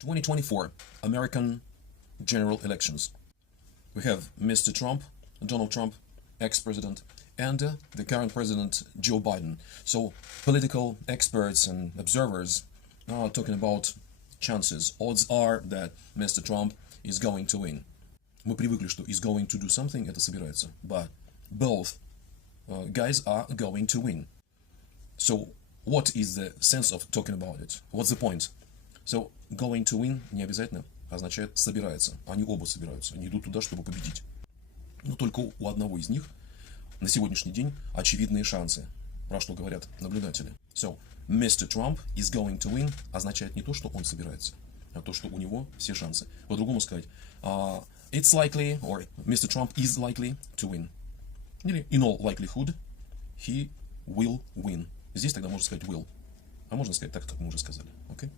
2024 American general elections. We have Mr. Trump, Donald Trump, ex-president, and the current president, Joe Biden. So political experts and observers are talking about chances. Odds are that Mr. Trump is going to win. Мы привыкли, что is going to do something, это собирается. But both guys are going to win. So what is the sense of talking about it? What's the point? So going to win не обязательно означает собирается. Они оба собираются. Они идут туда, чтобы победить. Но только у одного из них на сегодняшний день очевидные шансы, про что говорят наблюдатели. So, Mr. Trump is going to win означает не то, что он собирается, а то, что у него все шансы. По-другому сказать, it's likely, or Mr. Trump is likely to win. Или in all likelihood, he will win. Здесь тогда можно сказать will. А можно сказать так, как мы уже сказали. Okay?